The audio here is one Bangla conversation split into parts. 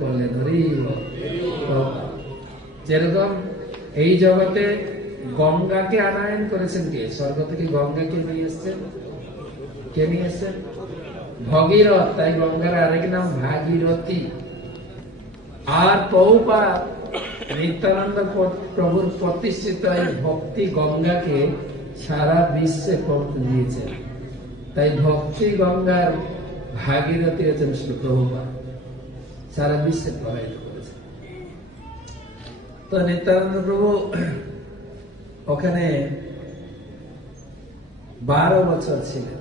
করলেন হরি বল। যেরকম এই জগতে গঙ্গাকে আনায়ন করেছেন কে? স্বর্গ থেকে গঙ্গাকে নিয়ে এসছেন কে নিয়ে এসছেন ভগীরথ। তাই গঙ্গার আরেক নাম ভাগীরথী। আর পৌপা নিত্যানন্দ প্রভুর প্রতিষ্ঠিত এই ভক্তি গঙ্গাকে সারা বিশ্বে পৌঁছে দিয়েছেন তাই ভক্তি গঙ্গার ভাগীরথী হচ্ছেন প্রভুপা সারা বিশ্বে প্রবাহিত করেছেন তো নিত্যানন্দ প্রভু ওখানে বারো বছর ছিলেন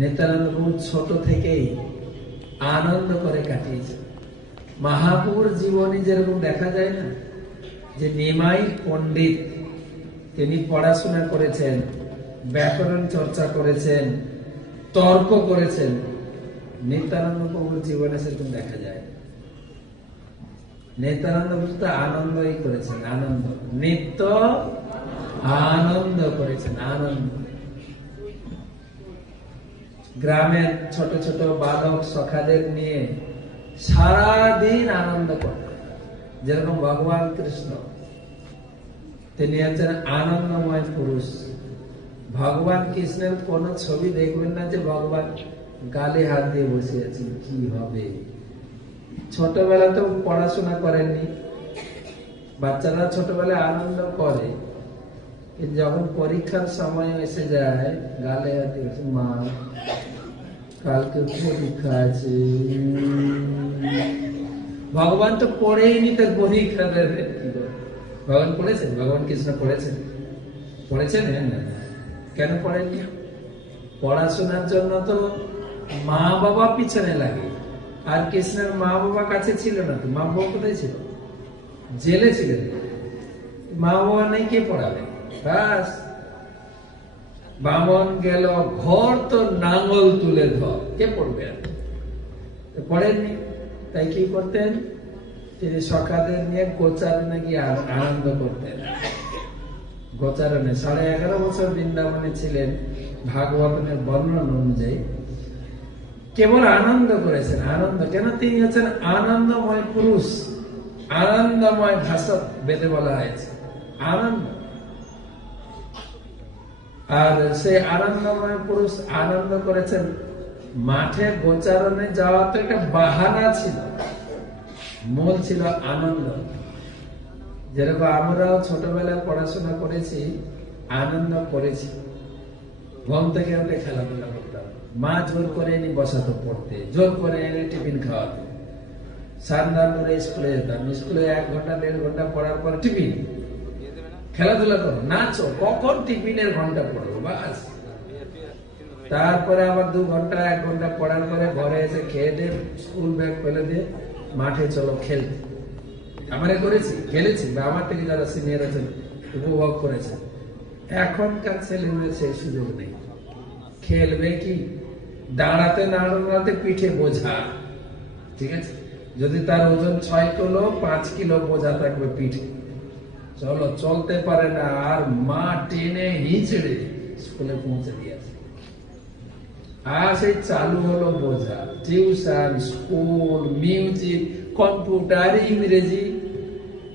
নিত্যানন্দ প্রভু ছোট থেকেই আনন্দ করে কাটিয়েছে মহাপুর জীবনী যেরকম দেখা যায় না, যে নিমাই পণ্ডিত, তিনি পড়াশোনা করেছেন, ব্যাকরণ চর্চা করেছেন, তর্ক করেছেন নিত্যানন্দ প্রভুর জীবনে সেরকম দেখা যায় নিত্যানন্দ তো আনন্দই করেছেন, আনন্দ। নিত্য আনন্দ করেছেন, আনন্দ। গ্রামের ছোট ছোট বালক সখাদের নিয়ে সারাদিন আনন্দ করতেন যেরকম ভগবান কৃষ্ণ, তিনি হচ্ছেন আনন্দময় পুরুষ। ভগবান কৃষ্ণের কোন ছবি দেখবেন না যে ভগবান গালে হাত দিয়ে বসে আছেন কি হবে? ছোটবেলা তো পড়াশোনা করেননি। বাচ্চারা ছোটবেলায় আনন্দ করে যখন পরীক্ষার সময় এসে যায়, গালে হাত মা, কালকে পরীক্ষা আছে। ভগবান তো পড়েই নি তার পরীক্ষা দেবে। ভগবান পড়েছেন? ভগবান কৃষ্ণ পড়েছেন? পড়েছেন? হ্যাঁ কেন পড়েননি? পড়াশোনার জন্য তো মা বাবা পিছনে লাগে। আর কৃষ্ণের মা বাবা কাছে ছিল না তো। মা বাবা কোথায় ছিল? জেলে ছিলেন। মা বাবা নেই, কে পড়াবে? বামন গেল, ঘর তো নাঙ্গল তুলে ধর। কে পড়বে? পড়েননি। তাই কি করতেন? তিনি সকাদের নিয়ে গোচারণে গিয়ে আনন্দ করতেন। গোচারণে সাড়ে এগারো বছর বৃন্দাবনে ছিলেন। ভাগবতনের বর্ণন অনুযায়ী কেবল আনন্দ করেছেন। আনন্দ, কেন তিনি হচ্ছেন আনন্দময় পুরুষ? আনন্দময় ভাষা বেদে বলা হয়েছে। আনন্দ। আর সেই আনন্দময় পুরুষ আনন্দ করেছেন মাঠে গোচারণে যাওয়া তো একটা বাহানা ছিল। মূল ছিল আনন্দ। যেরকম আমরাও ছোটবেলায় পড়াশোনা করেছি, আনন্দ করেছি। ঘুম থেকে খেলাধুলা মা জোর করে এনে বসাতো পড়তে, জোর করে এনে টিফিন খাওয়াতো। করে স্কুলে যেতাম, স্কুলে এক ঘণ্টা, দেড় ঘণ্টা পড়ার পর টিফিন। খেলাধুলা করো, নাচো, কখন টিফিনের ঘণ্টা পড়ব, বাস। তারপরে আবার দু ঘণ্টা, এক ঘণ্টা পড়ার পরে ঘরে এসে খেয়ে দিয়ে স্কুল ব্যাগ ফেলে দিয়ে মাঠে চলো খেলতে আমরা করেছি, খেলেছি, বা আমার থেকে যারা সিনিয়র আছেন, উপভোগ করেছে এখনকার ছেলে মেয়ের সেই সুযোগ নেই। খেলবে কি? দাঁড়াতে না দাঁড়াতে পিঠে বোঝা। ঠিক আছে? যদি তার ওজন ছয় কিলো, পাঁচ কিলো বোঝা থাকবে পিঠে। চলো, চলতে পারে না, আর মা টেনে হিঁচড়ে স্কুলে পৌঁছে দিয়েছে। আর সেই চালু হলো বোঝা। টিউশন, স্কুল, মিউজিক, কম্পিউটার, ইংরেজি।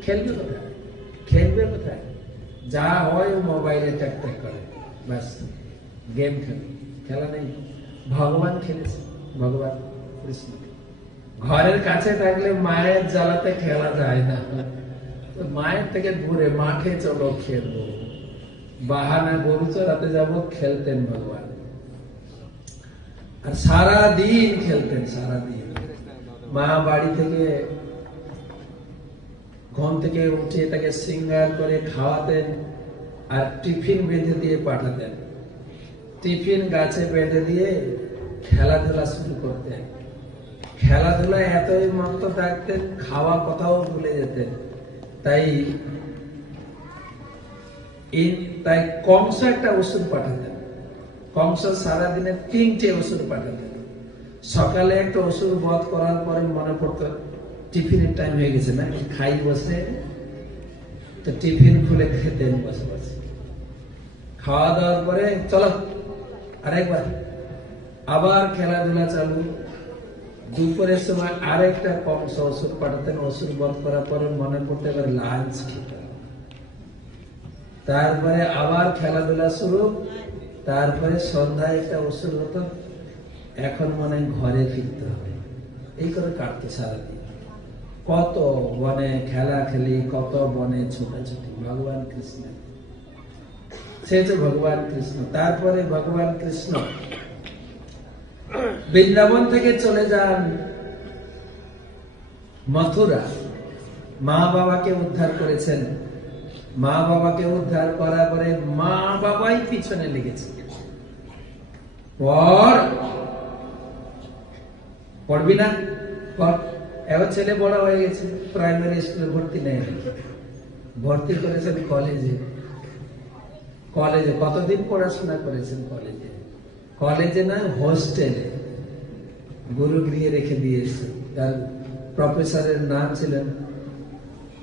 খেলবে কোথায়? খেলবে কোথায়? যা হয় মোবাইলে ট্যাক করে। ব্যাস, গেম খেলে। খেলা নেই। ভগবান খেলেছে, ভগবান কৃষ্ণ। ঘরের কাছে থাকলে মায়ের জ্বালাতে খেলা যায় না। মায়ের থেকে ঘুরে মাঠে চলো খেলব। বাহানা গরু চড়াতে যাব, খেলতেন ভগবান। আর সারা দিন খেলতেন সারা দিন মা বাড়ি থেকে ঘুম থেকে উঠে তাকে সিঙ্গার করে খাওয়াতেন আর টিফিন বেঁধে দিয়ে পাঠাতেন। টিফিন গাছে বেঁধে দিয়ে খেলাধুলা শুরু করতেন খেলাধুলায় এতই মত্ত থাকতেন, খাওয়া কথাও ভুলে যেতেন। তাই তাই কংস একটা ওষুধ পাঠাতেন। কংস সারাদিনে তিনটে ওষুধ পাঠাতেন। সকালে একটা ওষুধ বধ করার পরে মনে পড়তো, টিফিনের টাইম হয়ে গেছে, না? খাই বসে, তো টিফিন খুলে খেতেন বসে বসে। খাওয়া দাওয়ার পরে, চলো আবার খেলাধুলা চালু। দুপুরের সময় আরেকটা কংস ওষুধ পাঠাতেন, ওষুধ বধ করার পরে মনে পড়তে এবার লাঞ্চ তারপরে আবার খেলাধুলা শুরু, তারপরে সন্ধ্যায় একটা ওষুধ হতো, এখন মনে ঘরে ফিরতে হবে। এই করে কাটতে সারাদিন। কত বনে খেলা খেলি, কত বনে ছোটাছুটি, ভগবান কৃষ্ণ সে হচ্ছে ভগবান কৃষ্ণ, তারপরে ভগবান কৃষ্ণ। বৃন্দাবন থেকে চলে যান মথুরা। মা বাবাকে উদ্ধার করেছেন। মা বাবাকে উদ্ধার করার পরে মা বাবাই পিছনে লেগেছে। পড়বি না? এবার ছেলে বড় হয়ে গেছে প্রাইমারি স্কুলে ভর্তি নেই ভর্তি করেছেন কলেজে কলেজে, কতদিন পড়াশোনা করেছেন কলেজে? কলেজে না, হোস্টেলে। গুরু গৃহে রেখে দিয়েছে তার প্রফেসরের নাম ছিলেন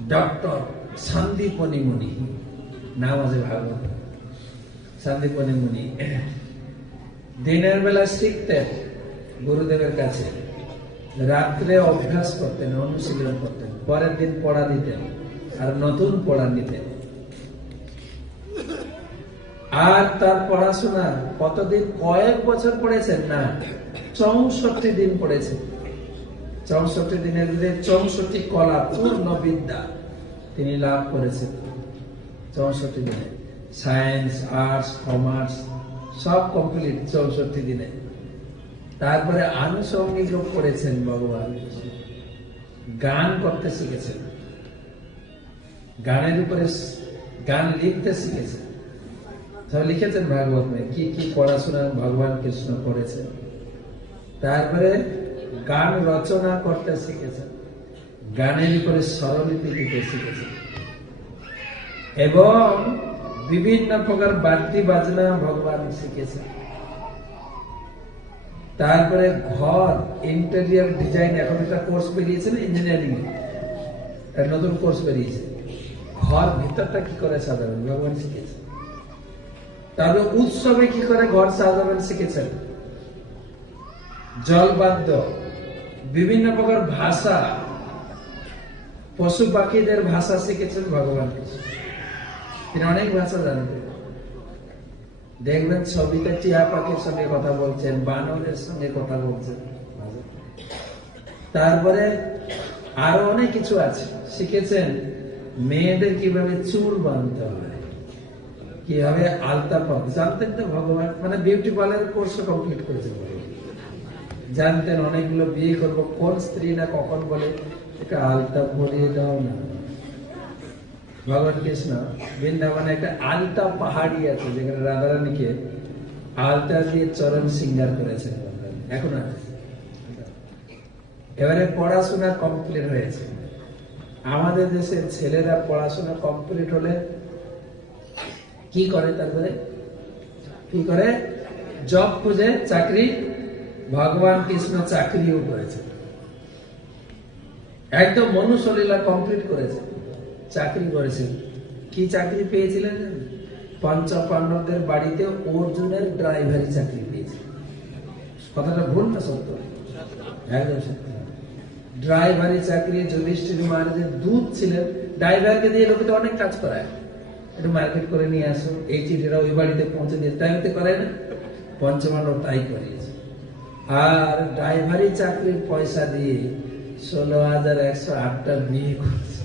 ডক্টর সন্দীপনী মুনি নাম আছে সন্দীপনী মুনি দিনের বেলা শিখতেন গুরুদেবের কাছে। রাত্রে অভ্যাস করতেন, অনুশীলন করতেন। পরের দিন পড়া দিতেন। আর নতুন পড়া নিতেন। আর তার পড়াশোনা কতদিন? কয়েক বছর পড়েছেন? না, চৌষট্টি দিন পড়েছেন। চৌষট্টি দিনের ভিতরে চৌষট্টি কলা পূর্ণ বিদ্যা তিনি লাভ করেছেন। চৌষট্টি দিনে। সায়েন্স, আর্টস, কমার্স, সব কমপ্লিট চৌষট্টি দিনে। তারপরে আনুষঙ্গিক পড়েছেন ভগবান। গান করতে শিখেছেন। গানের উপরে গান লিখতে শিখেছেন। সব লিখেছেন ভাগবত কি কি পড়াশোনা ভগবান কৃষ্ণ করেছেন তারপরে গান রচনা করতে শিখেছেন। গানের উপরে স্বরলিপি দিতে শিখেছেন। এবং বিভিন্ন প্রকার বাদ্যি বাজনা ভগবান শিখেছেন। তারপরে ঘর ইন্টেরিয়ার ডিজাইন এখন একটা কোর্স বেরিয়েছে না ইঞ্জিনিয়ারিং এর নতুন কোর্স বেরিয়েছে। ঘর ভিতরটা কি করে সাধারণ ভগবান শিখেছে তারপরে উৎসবে কি করে ঘর সাজাবেন শিখেছেন? জলবাদ্য বিভিন্ন প্রকার ভাষা, পশু পাখিদের ভাষা শিখেছেন ভগবান তিনি অনেক ভাষা জানতেন দেখবেন ছবিতে টিয়া পাখির সঙ্গে কথা বলছেন, বানরের সঙ্গে কথা বলছেন। তারপরে আরও অনেক কিছু আছে। শিখেছেন মেয়েদের কীভাবে চুল বানতে হয়। কীভাবে আলতা পাবে জানতেন তো ভগবান। মানে বিউটি পার্লার কোর্স কমপ্লিট করেছেন জানতেন অনেকগুলো বিয়ে করব। কোন স্ত্রী না কখন বলে এটা আলতা পরিয়ে দাও না। ভগবান কৃষ্ণ, বৃন্দাবনে একটা আলতা পাহাড়ি আছে, যেখানে রাধারানীকে আলতা দিয়ে চরণ সিঙ্গার করেছেন এখন আছে এবারে পড়াশোনা কমপ্লিট হয়েছে। আমাদের দেশের ছেলেরা পড়াশোনা কমপ্লিট হলে কি করে তারপরে? কি করে? জব খুঁজে, চাকরি। ভগবান কৃষ্ণ চাকরিও করেছে। একদম মনুষ্যলীলা কমপ্লিট করেছে। চাকরি করেছেন কি চাকরি পেয়েছিলেন পঞ্চ পাণ্ডবদের বাড়িতে অর্জুনের ড্রাইভারি চাকরি পেয়েছে। কথাটা ভুল না সত্য? একদম সত্য। ড্রাইভারি চাকরি, যুধিষ্ঠির মহারাজের দুধ ছিলেন। ড্রাইভারকে দিয়ে লোকে অনেক কাজ করায়। একটু মার্কেট করে নিয়ে আসো। এই চিঠিটা ওই বাড়িতে পৌঁছে দিয়ে তাই হতে করে না পঞ্চমান্ডব তাই করিয়েছে। আর ড্রাইভারি চাকরির পয়সা দিয়ে ষোলো হাজার একশো আটটা বিয়ে করছে।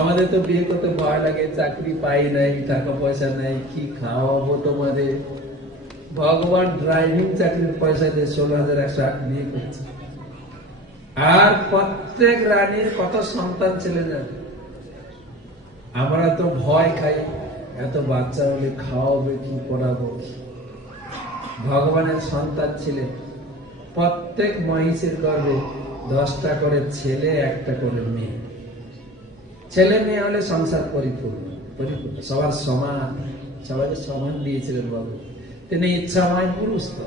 আমাদের তো বিয়ে করতে ভয় লাগে, চাকরি পাই নাই, টাকা পয়সা নাই, কি খাওয়াবো তোমাদের? ভগবান ড্রাইভিং চাকরির পয়সা দিয়ে ষোলো হাজার একশো আট বিয়ে করছে। আর প্রত্যেক রানীর কত সন্তান ছেলে যাবে আমরা তো ভয় খাই। এত বাচ্চা হলে খাওয়াবে কি পড়াবো ভগবানের সন্তান ছিলেন প্রত্যেক মহিষের গর্ভে দশটা করে ছেলে, একটা করে মেয়ে। ছেলে মেয়ে হলে সংসার পরিপূর্ণ পরিপূর্ণ। সবার সমান, সবাইকে সমান দিয়েছিলেন বাবু। তিনি ইচ্ছাময় পুরুষ তো।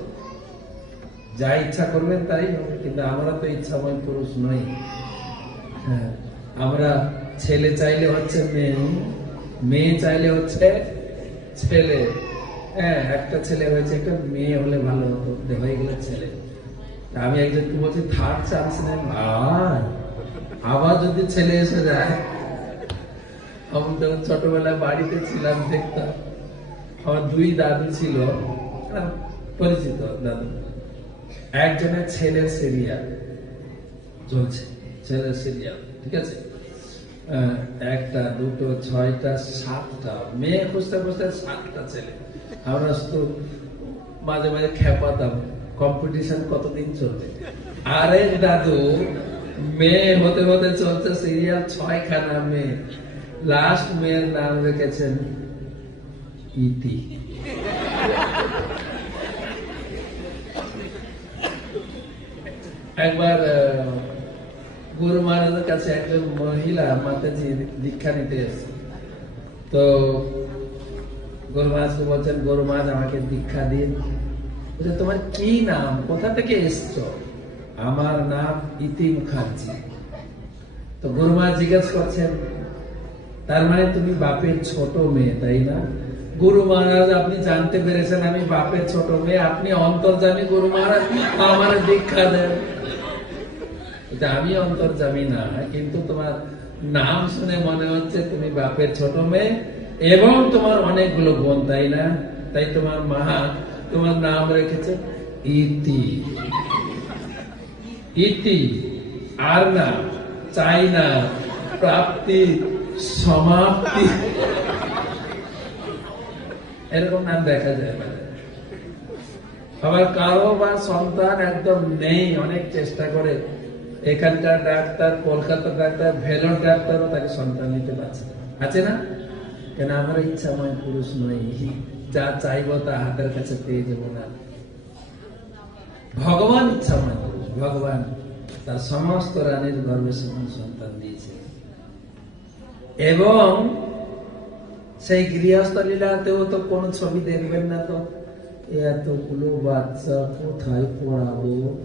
যা ইচ্ছা করবেন তাই হবে, কিন্তু আমরা তো ইচ্ছাময় পুরুষ নই। হ্যাঁ আমরা ছেলে চাইলে হচ্ছে মেয়ে মেয়ে চাইলে হচ্ছে ছেলে। হ্যাঁ একটা ছেলে হয়েছে একটা মেয়ে হলে ভালো হতো। হয়ে গেলে ছেলে। আমি একজনকে বলছি থার্ড চান্স নেন আবার যদি ছেলে এসে যায় আমি যখন ছোটবেলায় বাড়িতে ছিলাম দেখতাম। আমার দুই দাদু ছিল আহ, পরিচিত দাদু। একজনের ছেলের সিরিয়াল চলছে ছেলের সিরিয়াল ঠিক আছে? একটা, দুটো, ছয়টা, সাতটা, মেয়ে খুঁজতে খুঁজতে সাতটা ছেলে। আমরা শুধু মাঝে মাঝে খেপাতাম কম্পিটিশন কতদিন চলবে? আরেক দাদু, মেয়ে হতে হতে চলছে সিরিয়াল ছয়খানা মেয়ে। লাস্ট মেয়ের নাম রেখেছেন ইতি। একবার গুরু মহারাজের কাছে একজন মহিলা মাতাজি দীক্ষা নিতে এসেছে। তো গুরু মহারাজকে বলছেন গুরু মহারাজ আমাকে দীক্ষা দিন। তোমার কি নাম? কোথা থেকে এসছো? আমার নাম ইতি মুখার্জি তো গুরু মহারাজ জিজ্ঞেস করছেন, তার মানে তুমি বাপের ছোট মেয়ে, তাই না? গুরু মহারাজ আপনি জানতে পেরেছেন, আমি বাপের ছোট মেয়ে। আপনি অন্তর্জামী গুরু মহারাজ আমার দীক্ষা দেন। এটা আমি অন্তর্জামী না, কিন্তু তোমার নাম শুনে মনে হচ্ছে তুমি বাপের ছোট মেয়ে এবং তোমার অনেকগুলো বোন, তাই না? তাই তোমার মা তোমার নাম রেখেছে ইতি। ইতি, আর না, চাই না, প্রাপ্তি, সমাপ্তি। এরকম নাম দেখা যায় বাজারে। আবার কারও বা সন্তান একদম নেই, অনেক চেষ্টা করে এখানকার ডাক্তার, কলকাতার ডাক্তার, ভেলোর ডাক্তারও তাকে সন্তান নিতে পারছে আছে না? কেন আমরা ইচ্ছাময় পুরুষ নই। যা চাইব তা হাতের কাছে পেয়ে যাব না। ভগবান ইচ্ছাময় পুরুষ, ভগবান। তার সমস্ত রানীর গর্ভে সমান সন্তান দিয়েছে। এবং সেই গৃহস্থ লীলাতেও তো কোনো ছবি দেখবেন না তো। এতগুলো বাচ্চা কোথায় পড়াবো?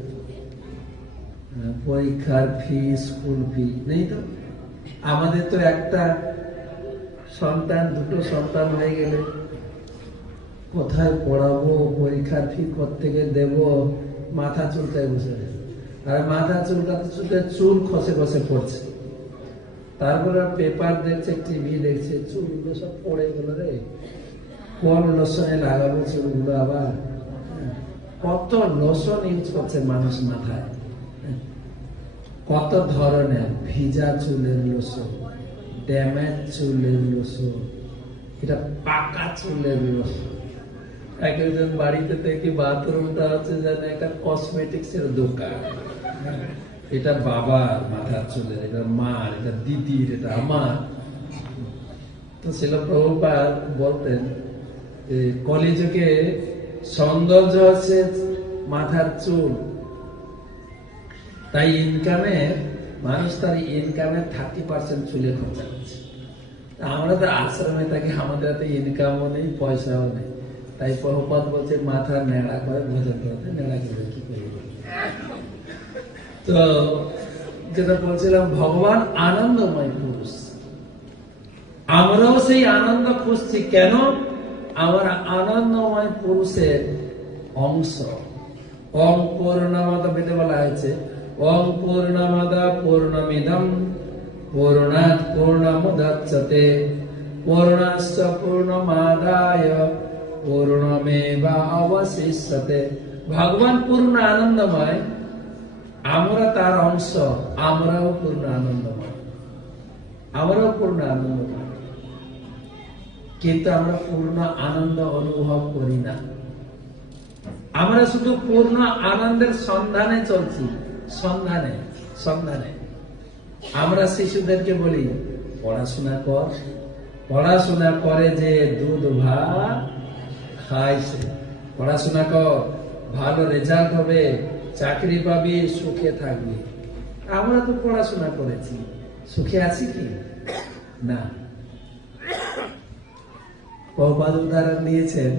পরীক্ষার ফি স্কুল ফি নেই তো? আমাদের তো একটা সন্তান, দুটো সন্তান হয়ে গেলে কোথায় পড়াবো, পরীক্ষার ফি থেকে দেব? মাথা চুলকায় বসে আর মাথা চুলকাতে চুলকাতে চুল খসে খসে পড়ছে। তারপরে পেপার দেখছে টিভি দেখছে চুলগুলো সব পড়ে গেল রে। কোন লোশনে লাগাবো চুলগুলো আবার? হ্যাঁ। কত লোশন ইউজ করছে মানুষ মাথায়। কত ধরনের? ভিজা চুলের লোশন ড্যামেজ চুলের লোশন এটা পাকা চুলের লোশন এক একজন বাড়িতে থেকে বাথরুমটা হচ্ছে যেন একটা কসমেটিক্স এর দোকান। এটা বাবার মাথার চুলের, এটা মার, এটা দিদির, এটা আমার। তো ছিল প্রভুপাত বলতেন কলিযুগে সৌন্দর্য হচ্ছে মাথার চুল তাই ইনকামে মানুষ তার ইনকামের থার্টি পার্সেন্ট চুলে খরচা করছে। আমরা তো আশ্রমে থাকি, আমাদের হাতে ইনকামও নেই, পয়সাও নেই। তাই প্রভুপাত বলছে, মাথা নেড়া করে ভোজন করতে নেড়া করে কি করবে? তো যেটা বলছিলাম, ভগবান আনন্দময় পুরুষ। আমরাও সেই আনন্দ খুঁজছি। কেন? আমরা আনন্দময় পুরুষের অংশ। পূর্ণমদ বেদে বলা হয়েছে ওম পূর্ণমদ পূর্ণমিদম, পূর্ণাৎ পূর্ণমুদচ্যতে পূর্ণস্য পূর্ণমাদায়, পূর্ণমেবা অবশিষ্যতে। ভগবান পূর্ণ আনন্দময়, আমরা তার অংশ, আমরাও পূর্ণ আনন্দময়। আমরাও পূর্ণ আনন্দময়। কিন্তু আমরা পূর্ণ আনন্দ অনুভব করি না। আমরা শুধু পূর্ণ আনন্দের সন্ধানে চলছি। সন্ধানে সন্ধানে। আমরা শিশুদেরকে বলি, পড়াশোনা কর। পড়াশোনা করে যে দুধ, ভাত খাইছে পড়াশোনা কর, ভালো রেজাল্ট হবে, চাকরি পাবি, সুখে থাকবি। আমরা তো পড়াশোনা করেছি। সুখে আছি কি? না। প্রপাদ উদাহরণ নিয়েছেন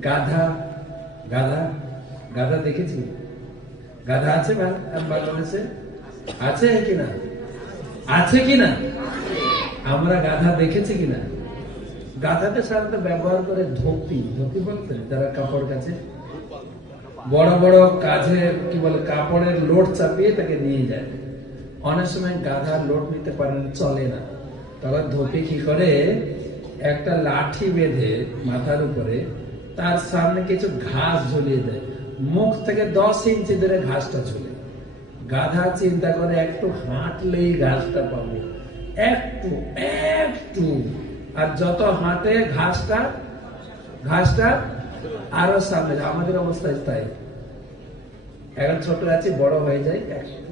গাধা গাধা গাধা দেখেছি? গাধা আছে বাংলাদেশে আছে? কিনা আছে কিনা আমরা গাধা দেখেছি কিনা গাধাতে সাধারণত ব্যবহার করে ধোপি। ধোপি বলতে যারা কাপড় কাছে বড় বড় কাজে কি বলে কাপড়ের লোড চাপিয়ে তাকে নিয়ে যায়। অনেক সময় গাধার লোড নিতে পারে না, চলে না। তখন ধোপি কি করে? একটা লাঠি বেঁধে মাথার উপরে তার সামনে কিছু ঘাস ঝুলিয়ে দেয়। মুখ থেকে দশ ইঞ্চি ধরে ঘাসটা ঝুলে গাধা চিন্তা করে, একটু হাঁটলেই ঘাসটা পাবো। একটু একটু। আর যত হাঁটে ঘাসটা ঘাসটা আরও সামনে আমাদের অবস্থা তাই। এখন ছোট আছে, বড় হয়ে যায় একটু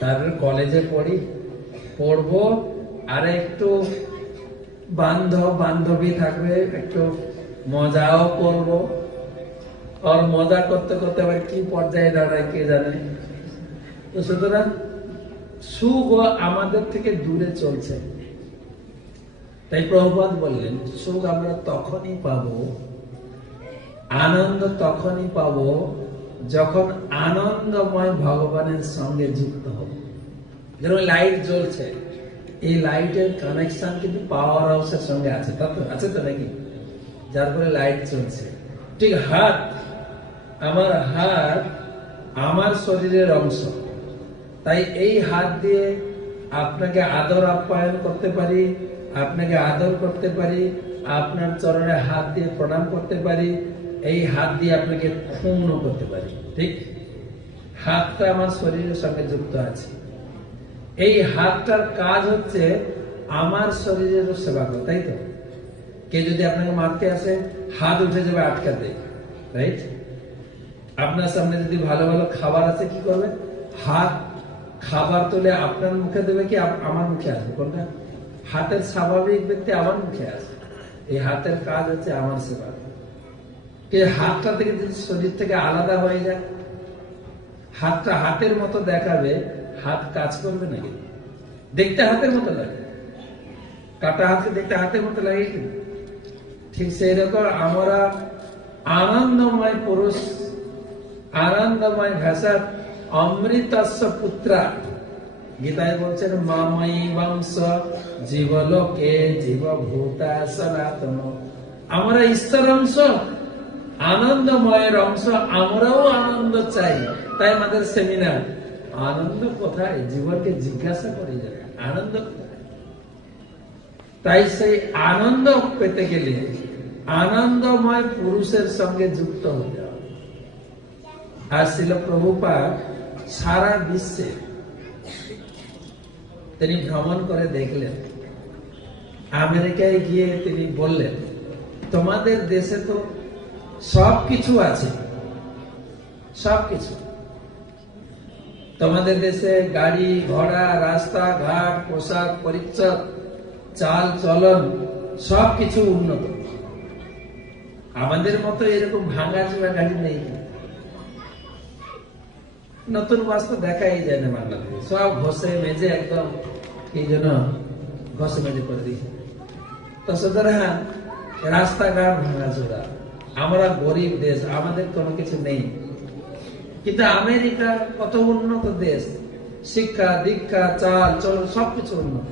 তারপরে কলেজে পড়ি, পড়ব, আর একটু বান্ধব বান্ধবী থাকবে, একটু মজাও করব। আর মজা করতে করতে আবার কি পর্যায়ে দাঁড়ায় কে জানে? তো সুতরাং সুখ আমাদের থেকে দূরে চলছে। তাই প্রভুপাত বললেন, সুখ আমরা তখনই পাবো, আনন্দ তখনই পাবো যখন আনন্দময় ভগবানের সঙ্গে যুক্ত হব। যেমন লাইট জ্বলছে, এই লাইটের কানেকশন কিন্তু পাওয়ার হাউসের সঙ্গে আছে। তা তো আছে তো নাকি? যার ফলে লাইট চলছে ঠিক হাত আমার হাত আমার শরীরের অংশ। তাই এই হাত দিয়ে আপনাকে আদর আপ্যায়ন করতে পারি, আপনাকে আদর করতে পারি, আপনার চরণে হাত দিয়ে প্রণাম করতে পারি, এই হাত দিয়ে আপনাকে ক্ষুণ্ণ করতে পারি। ঠিক? হাতটা আমার শরীরের সঙ্গে যুক্ত আছে। এই হাতটার কাজ হচ্ছে আমার শরীরের সেবা করা, তাই তো? কে যদি আপনাকে মারতে আসে, হাত উঠে যাবে আটকাতে রাইট আপনার সামনে যদি ভালো ভালো খাবার আছে, কি করবে হাত, খাবার তুলে আপনার মুখে দেবে কি আমার মুখে আসবে কোনটা? হাতের স্বাভাবিক ব্যক্তি আমার মুখে আসবে এই হাতের কাজ হচ্ছে আমার সেবা। হাতটা থেকে যদি শরীর থেকে আলাদা হয়ে যায়, হাতটা হাতের মতো দেখাবে, হাত কাজ করবে নাকি? দেখতে হাতের মতো লাগে। কাটা হাতকে দেখতে হাতের মতো লাগে ঠিক সেই রকম আমরা আনন্দময় পুরুষ আনন্দময় ভাষা অমৃতস্য পুত্রা। গীতায় বলছেন, মাময়ী বংশ, জীবলোকে জীবভূতা সনাতন। আমরা ঈশ্বর অংশ, আনন্দময়ের অংশ, আমরাও আনন্দ চাই। তাই আমাদের সেমিনার, আনন্দ কোথায়? জীবনকে জিজ্ঞাসা করে যায় আনন্দ তাই সেই আনন্দ পেতে গেলে আনন্দময় পুরুষের সঙ্গে যুক্ত হতে আর ছিল প্রভুপা সারা বিশ্বে। তিনি ভ্রমণ করে দেখলেন। আমেরিকায় গিয়ে তিনি বললেন, তোমাদের দেশে তো সব কিছু আছে। সব কিছু তোমাদের দেশে গাড়ি, ঘোড়া, রাস্তা, ঘাট, পোশাক, পরিচ্ছদ, চাল, চলন সব কিছু উন্নত। আমাদের মতো এরকম ভাঙা চোরা গাড়ি নেই। নতুন বাস তো দেখাই যায় না বাংলাদেশে। সব ঘষে মেজে একদম এই জন্য ঘষে মেজে করে দিয়েছে। তো সুতরাং রাস্তাঘাট ভাঙা চোরা আমরা গরিব দেশ, আমাদের কোনো কিছু নেই। কিন্তু আমেরিকা কত উন্নত দেশ, শিক্ষা, দীক্ষা, চাল, চল, সবকিছু উন্নত।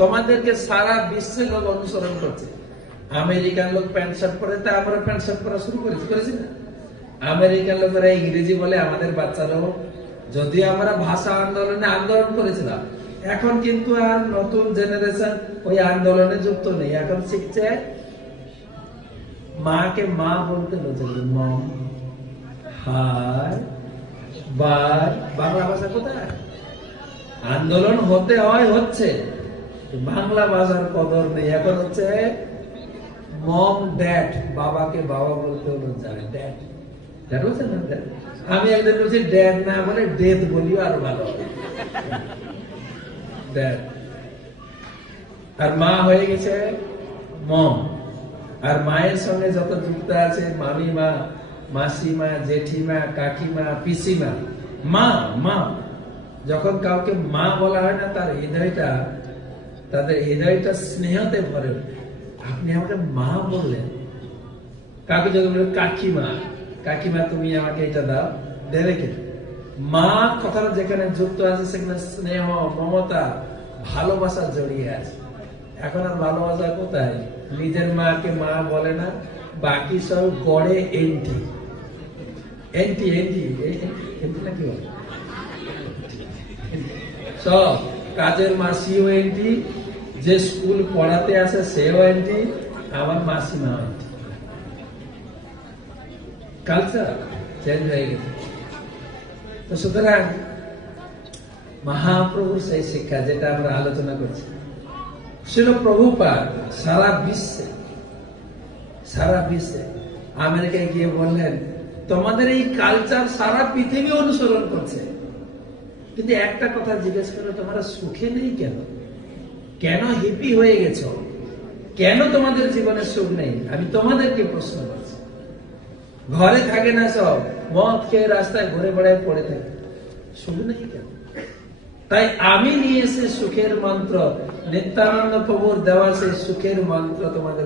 তোমাদেরকে সারা বিশ্বের লোক অনুসরণ করছে। আমেরিকান লোক প্যান্ট শার্ট পরে তা আমরা প্যান্ট শার্ট পরা শুরু করেছি। করেছি না? আমেরিকান লোকেরা ইংরেজি বলে আমাদের বাচ্চারাও যদি আমরা ভাষা আন্দোলনে আন্দোলন করেছিলাম, এখন কিন্তু আর নতুন জেনারেশন ওই আন্দোলনে যুক্ত নেই। এখন শিখছে মাকে মা বলতে করে মম হাই বার। বাংলা ভাষা কোথায়? আন্দোলন হতে হয় হচ্ছে বাংলা ভাষার কদর নেই। এখন হচ্ছে, মম ড্যাড বাবাকে বাবা বলতে হলো ড্যাড আমি একদিন বলছি ড্যাড না বলে ডেথ বলিও আরও ভালো আর মা হয়ে গেছে মম আর মায়ের সঙ্গে যত যুক্ত আছে, মামিমা, মাসিমা, জেঠিমা, কাকিমা, পিসিমা, মা মা। যখন কাউকে মা বলা হয় না, তার হৃদয়টা, তাদের হৃদয়টা স্নেহতে ভরে আপনি আমাকে মা বললেন। কাকে যদি বলে কাকিমা। কাকিমা, তুমি আমাকে এটা দাও। দেবে কে? মা কথাটা যেখানে যুক্ত আছে, সেখানে স্নেহ, মমতা, ভালোবাসা জড়িয়ে আছে। এখন আর ভালোবাসা কোথায়? নিজের মাকে মা বলে না, বাকি সব গড়ে এন্টি। এন্টি এন্টি এন্টি না কি সব কাজের মাসিও এন্টি, যে স্কুল পড়াতে আসে, সেও এন্টি, আমার মাসিমা এন্টি। কালচার চেঞ্জ হয়ে গেছে। তো সুতরাং মহাপ্রভুর সেই শিক্ষা যেটা আমরা আলোচনা করছি ছিল প্রভুপাদ সারা বিশ্বে সারা বিশ্বে আমেরিকায় গিয়ে বললেন, তোমাদের এই কালচার সারা পৃথিবী অনুসরণ করছে। কিন্তু একটা কথা জিজ্ঞেস করো তোমরা সুখে নেই কেন? কেন হিপি হয়ে গেছো? কেন তোমাদের জীবনে সুখ নেই? আমি তোমাদেরকে প্রশ্ন করছি ঘরে থাকে না সব, মদ খেয়ে রাস্তায় ঘুরে বেড়ায় পড়ে থাকে। শুধু নাকি কেন? তাই আমি নিয়ে এসে সুখের মন্ত্র, নিত্যানন্দ প্রভুর দেওয়া সেই সুখের মন্ত্র তোমাদের